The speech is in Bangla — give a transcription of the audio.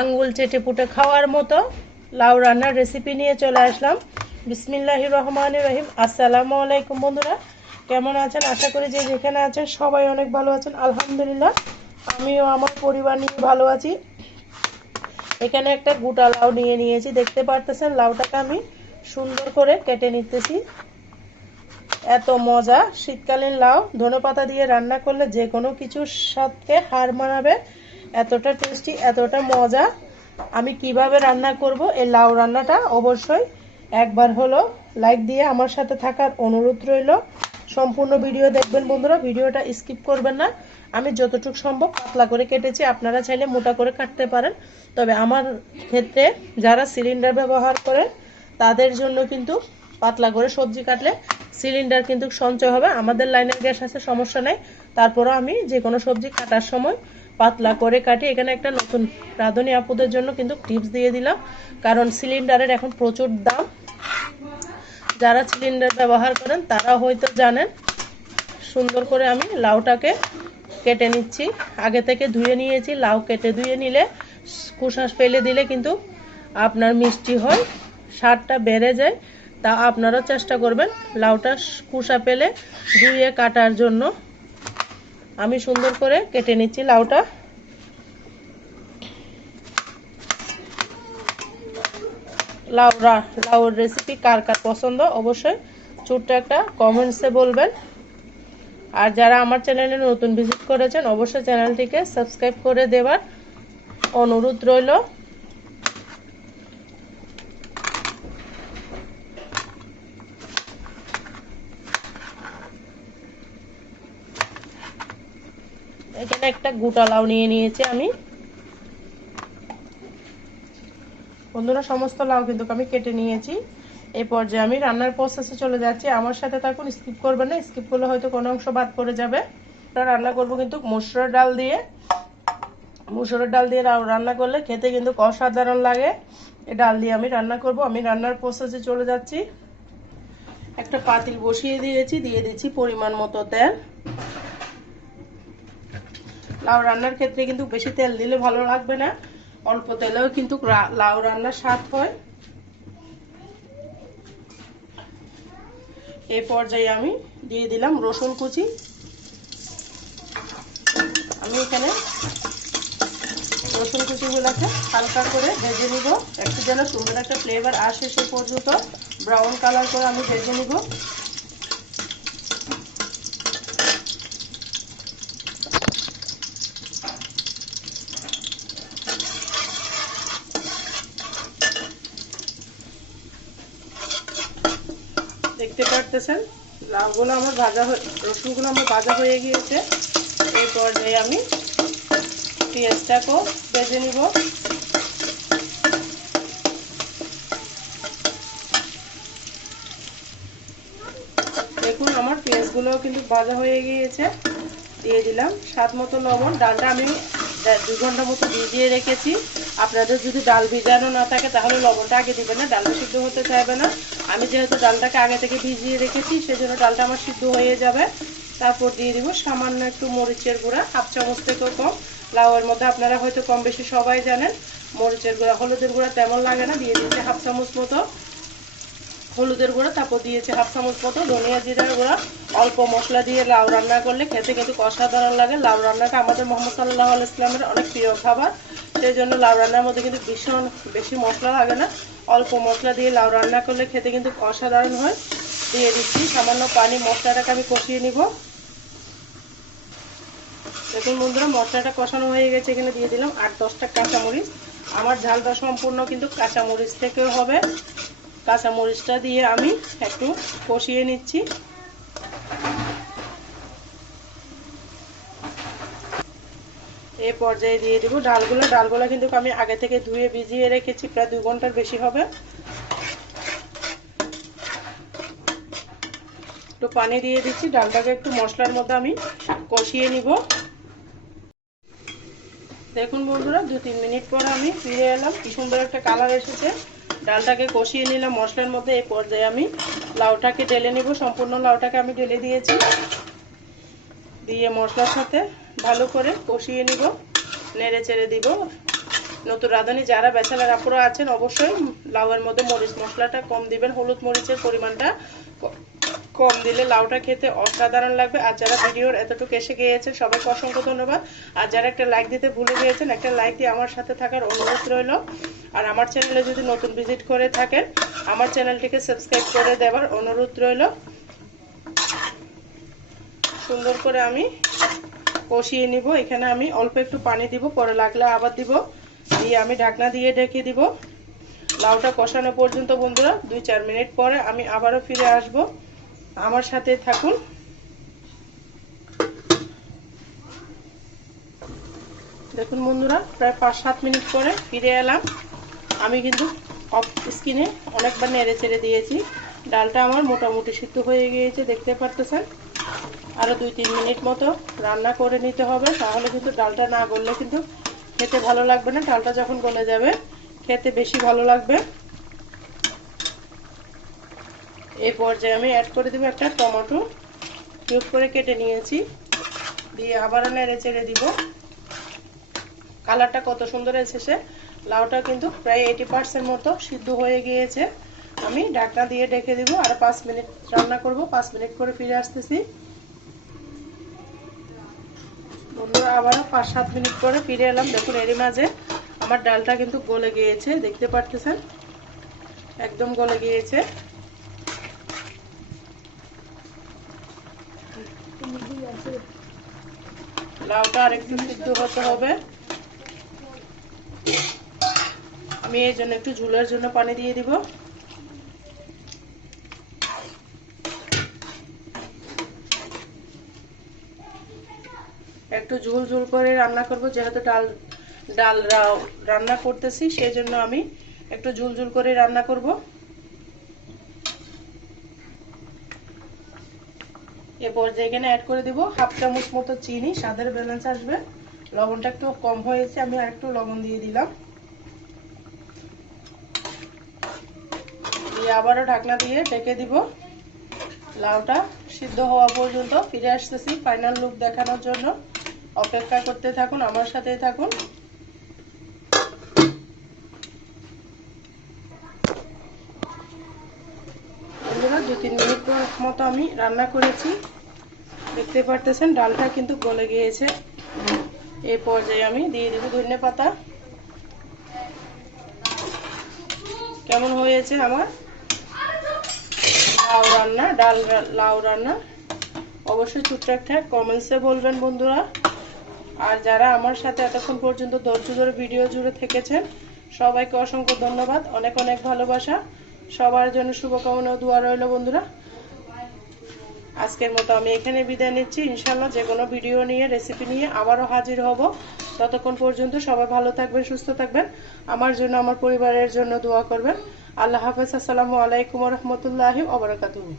আঙ্গুল চেটে পুটে খাওয়ার মতো লাউ রান্নার রেসিপি নিয়ে চলে আসলাম। বিসমিল্লাহির রহমানির রহিম। আসসালামু আলাইকুম বন্ধুরা, কেমন আছেন? আশা করি যে যেখানে আছেন সবাই অনেক ভালো আছেন। আলহামদুলিল্লাহ, আমিও আমার পরিবার নিয়ে ভালো আছি। এখানে একটা গোটা লাউ নিয়েছি, দেখতে পারতেছেন। লাউটাকে আমি সুন্দর করে কেটে নিতেছি। এত মজা শীতকালীন লাউ ধনেপাতা দিয়ে রান্না করলে যে কোনো কিছুর সাথে হার মানাবে, এতটা টেস্টি, এতটা মজা। আমি কিভাবে রান্না করব এই লাউ রান্নাটা অবশ্যই একবার হলো লাইক দিয়ে আমার সাথে থাকার অনুরোধ রইল। সম্পূর্ণ ভিডিও দেখবেন বন্ধুরা, ভিডিওটা স্কিপ করবেন না। আমি যতটুকু সম্ভব পাতলা করে কেটেছি, আপনারা চাইলে মোটা করে কাটতে পারেন। তবে আমার ক্ষেত্রে যারা সিলিন্ডার ব্যবহার করে তাদের জন্য কিন্তু পাতলা করে সবজি কাটলে সিলিন্ডার কিন্তু সঞ্চয় হবে। আমাদের লাইনের গ্যাস আছে, সমস্যা নেই। তারপরও আমি যে কোনো সবজি কাটার সময় পাতলা করে কাটি। এখানে একটা নতুন রাঁধুনি আপুদের জন্য কিন্তু টিপস দিয়ে দিলাম, কারণ সিলিন্ডারের এখন প্রচুর দাম। যারা সিলিন্ডার ব্যবহার করেন তারা হয়তো জানেন। সুন্দর করে আমি লাউটাকে কেটে নিচ্ছি। আগে থেকে ধুয়ে নিয়েছি। লাউ কেটে ধুয়ে নিলে খোসা ফেলে দিলে কিন্তু আপনার মিষ্টি হয়, স্বাদটা বেড়ে যায়। তা আপনারাও চেষ্টা করবেন লাউটা খোসা ফেলে ধুয়ে কাটার জন্য। আমি সুন্দর করে কেটে নিচ্ছি লাউটা। লাউর রেসিপি কার কার পছন্দ অবশ্যই ছোট্ট একটা কমেন্টসে বলবেন। আর যারা আমার চ্যানেলে নতুন ভিজিট করেছেন অবশ্যই চ্যানেলটিকে সাবস্ক্রাইব করে দেওয়ার অনুরোধ রইল। এখানে একটা গোটা লাউ নিয়েছি আমি। বন্ধুরা, সমস্ত লাউ কিন্তু আমি কেটে নিয়েছি। এই পর্যায়ে আমি রান্নার প্রসেসে চলে যাচ্ছি। আমার সাথে থাকুন, স্কিপ করবেন না। স্কিপ করলে হয়তো কোনো অংশ বাদ পড়ে যাবে। রান্না করব কিন্তু মসুরের ডাল দিয়ে। মসুরের ডাল দিয়ে রান্না করলে খেতে কিন্তু অসাধারণ লাগে। এই ডাল দিয়ে আমি রান্না করব। আমি রান্নার প্রসেসে চলে যাচ্ছি। একটা পাতিল বসিয়ে দিয়েছি, দিয়ে দিচ্ছি পরিমাণ মতো তেল। লাউ রান্নার ক্ষেত্রে কিন্তু বেশি তেল দিলে ভালো লাগবে না, অল্প তেলেও কিন্তু লাউ রান্নার স্বাদ হয়। এই পর্যায়ে আমি দিয়ে দিলাম রসুন কুচি। আমি এখানে রসুন কুচিগুলোকে হালকা করে ভেজে নিব, একটু যেন সুন্দর একটা ফ্লেভার আসে সে পর্যন্ত ব্রাউন কালার করে আমি ভেজে নিব। দেখতে পারতেছেন লাউগুলো আমার রসুনগুলো আমার ভাজা হয়ে গিয়েছে। এই পর্যায়ে আমি পেঁয়াজটাকেও ভেজে নিব। দেখুন আমার পেঁয়াজগুলোও কিন্তু ভাজা হয়ে গিয়েছে। দিয়ে দিলাম স্বাদ মতো লবণ। ডালটা আমি 2 ঘন্টা মতো ভিজিয়ে রেখেছি। আপনাদের যদি ডাল ভিজানো না থাকে তাহলে লবণটা আগে দিবেন না, ডালটা সিদ্ধ হতে চাইবে না। আমি যেহেতু ডালটাকে আগে থেকে ভিজিয়ে রেখেছি সেজন্য ডালটা আমার সিদ্ধ হয়ে যাবে। তারপর দিয়ে দিব সামান্য একটু মরিচের গুঁড়া, 1/2 চামচ থেকেও কম। লাউয়ের মধ্যে আপনারা হয়তো কম বেশি সবাই জানেন মরিচের গুঁড়া, হলুদের গুঁড়া তেমন লাগে না। দিয়ে দিচ্ছি 1/2 চামচ মতো হলুদের গুঁড়া। তারপর দিয়েছে 1/2 চামচ মতো ধনিয়া জিরার গুঁড়া। অল্প মশলা দিয়ে লাউ রান্না করলে খেতে কিন্তু অসাধারণ লাগে। লাউ রান্নাটা আমাদের মোহাম্মদ সাল্লাল্লাহু আলাইহি ওয়াসাল্লামের অনেক প্রিয় খাবার, সেই জন্য লাউ রান্নার মধ্যে কিন্তু ভীষণ বেশি মশলা লাগে না। অল্প মশলা দিয়ে লাউ রান্না করলে খেতে কিন্তু অসাধারণ হয়। দিয়ে দিচ্ছি সামান্য পানি। মশলাটাকে আমি কষিয়ে নিব। দেখুন বন্ধুরা, মশলাটা কষানো হয়ে গেছে। এখানে দিয়ে দিলাম 8-10টা কাঁচামরিচ। আমার ঝালটা সম্পূর্ণ কিন্তু কাঁচামরিচ থেকেও হবে। কাঁচামরিচটা দিয়ে আমি একটু কষিয়ে নিচ্ছি। এই পর্যায়ে দিয়ে দিব ডালগুলো কিন্তু আমি আগে থেকে ধুয়ে ভিজিয়ে রেখেছি, প্রায় 2 ঘন্টার বেশি হবে। একটু পানি দিয়ে দিচ্ছি। ডালটাকে একটু মশলার মধ্যে আমি কষিয়ে নিব। দেখুন বন্ধুরা, 2-3 মিনিট পর আমি ফিরে এলাম। কি সুন্দর একটা কালার এসেছে। ডালটাকে কষিয়ে নিলাম মশলার মধ্যে। এই পর্যায়ে আমি লাউটাকে ঢেলে নিব। সম্পূর্ণ লাউটাকে আমি ঢেলে দিয়েছি। দিয়ে মশলার সাথে ভালো করে কষিয়ে নিব, নেড়ে চেড়ে দিব। নতুন রাঁধুনি যারা ব্যাচেলার আপুরা আছেন অবশ্যই লাউয়ের মধ্যে মরিচ মশলাটা কম দিবেন, হলুদ মরিচের পরিমাণটা কম দিলে লাউটা খেতে অসাধারণ লাগবে। আর যারা ভিডিওর এতটুকু এসে গিয়েছেন সবাইকে অসংখ্য ধন্যবাদ। আর যারা একটা লাইক দিতে ভুলে গিয়েছেন একটা লাইক দিয়ে আমার সাথে থাকার অনুরোধ রইল। আর আমার চ্যানেলে যদি নতুন ভিজিট করে থাকেন আমার চ্যানেলটিকে সাবস্ক্রাইব করে দেওয়ার অনুরোধ রইল। সুন্দর করে আমি কষিয়ে নিব। এখানে আমি অল্প একটু পানি দিব, পরে লাগলে আবার দিব, দিয়ে আমি ঢাকনা দিয়ে ঢেকে দিব। লাউটা কষানো পর্যন্ত বন্ধুরা 2-4 মিনিট পরে আমি আবারও ফিরে আসব, আমার সাথে থাকুন। দেখুন বন্ধুরা প্রায় 5-7 মিনিট পরে ফিরে এলাম। আমি কিন্তু অফ স্ক্রিনে অনেকবার নেড়ে চেড়ে দিয়েছি। ডালটা আমার মোটামুটি সিদ্ধ হয়ে গিয়েছে দেখতে পারতেছেন। আরও 2-3 মিনিট মতো রান্না করে নিতে হবে, তাহলে কিন্তু ডালটা না গললে কিন্তু খেতে ভালো লাগবে না। ডালটা যখন গলে যাবে খেতে বেশি ভালো লাগবে। এই পর্যায়ে আমি অ্যাড করে দেবো একটা টমেটো কিউব করে কেটে নিয়েছি, দিয়ে আবারও নেড়ে চেড়ে দিব। কালারটা কত সুন্দর এসেছে। লাউটা কিন্তু প্রায় 80% মতো সিদ্ধ হয়ে গিয়েছে। আমি ঢাকনা দিয়ে ঢেকে দিব, আর 5 মিনিট রান্না করব। 5 মিনিট করে ফিরে আসতেছি বন্ধুরা। আবারও 5-7 মিনিট পরে ফিরে এলাম। দেখুন এরই মাঝে আমার ডালটা কিন্তু গলে গিয়েছে দেখতে পারতেছেন, একদম গলে গিয়েছে। লাউটা আর একটু সিদ্ধ হতে হবে। আমি এই জন্য একটু ঝোলের জন্য পানি দিয়ে দিব। একটু ঝোল ঝোল করে রান্না করব, যেহেতু ডাল রান্না করতেছি সেই জন্য আমি একটু ঝোল ঝোল করে রান্না করব। এরপর এখানে অ্যাড করে দিব 1/2 চামচ মতো চিনি, স্বাদের ব্যালেন্স আসবে। লবণটা একটু কম হয়েছে, আমি আর একটু লবণ দিয়ে দিলাম। দিয়ে আবারও ঢাকনা দিয়ে ঢেকে দিব। লাউটা সিদ্ধ হওয়া পর্যন্ত ফিরে আসতেছি ফাইনাল লুক দেখানোর জন্য। অপেক্ষা করতে থাকুন, আমার সাথেই থাকুন। বন্ধুরা 2-3 মিনিট মতো আমি রান্না করেছি, দেখতে পারতেছেন ডালটা কিন্তু গলে গিয়েছে। এই পর্যায়ে আমি দিয়ে দিব ধনেপাতা। কেমন হয়েছে আমার লাউ রান্না অবশ্যই ছোট্ট একটা কমেন্টসে বলবেন বন্ধুরা। আর যারা আমার সাথে এতক্ষণ পর্যন্ত ধৈর্য ধরে ভিডিও জুড়ে থেকেছেন সবাইকে অসংখ্য ধন্যবাদ, অনেক অনেক ভালোবাসা। সবার জন্য শুভকামনা ও দোয়া রইল বন্ধুরা। আজকের মতো আমি এখানে বিদায় নিচ্ছি। ইনশাআল্লাহ যে কোনো ভিডিও নিয়ে রেসিপি নিয়ে আবারও হাজির হব। ততক্ষণ পর্যন্ত সবাই ভালো থাকবেন, সুস্থ থাকবেন, আমার জন্য আমার পরিবারের জন্য দোয়া করবেন। আল্লাহ হাফেজ। আসসালামু আলাইকুম ওয়া রাহমাতুল্লাহি ওয়া বারাকাতুহু।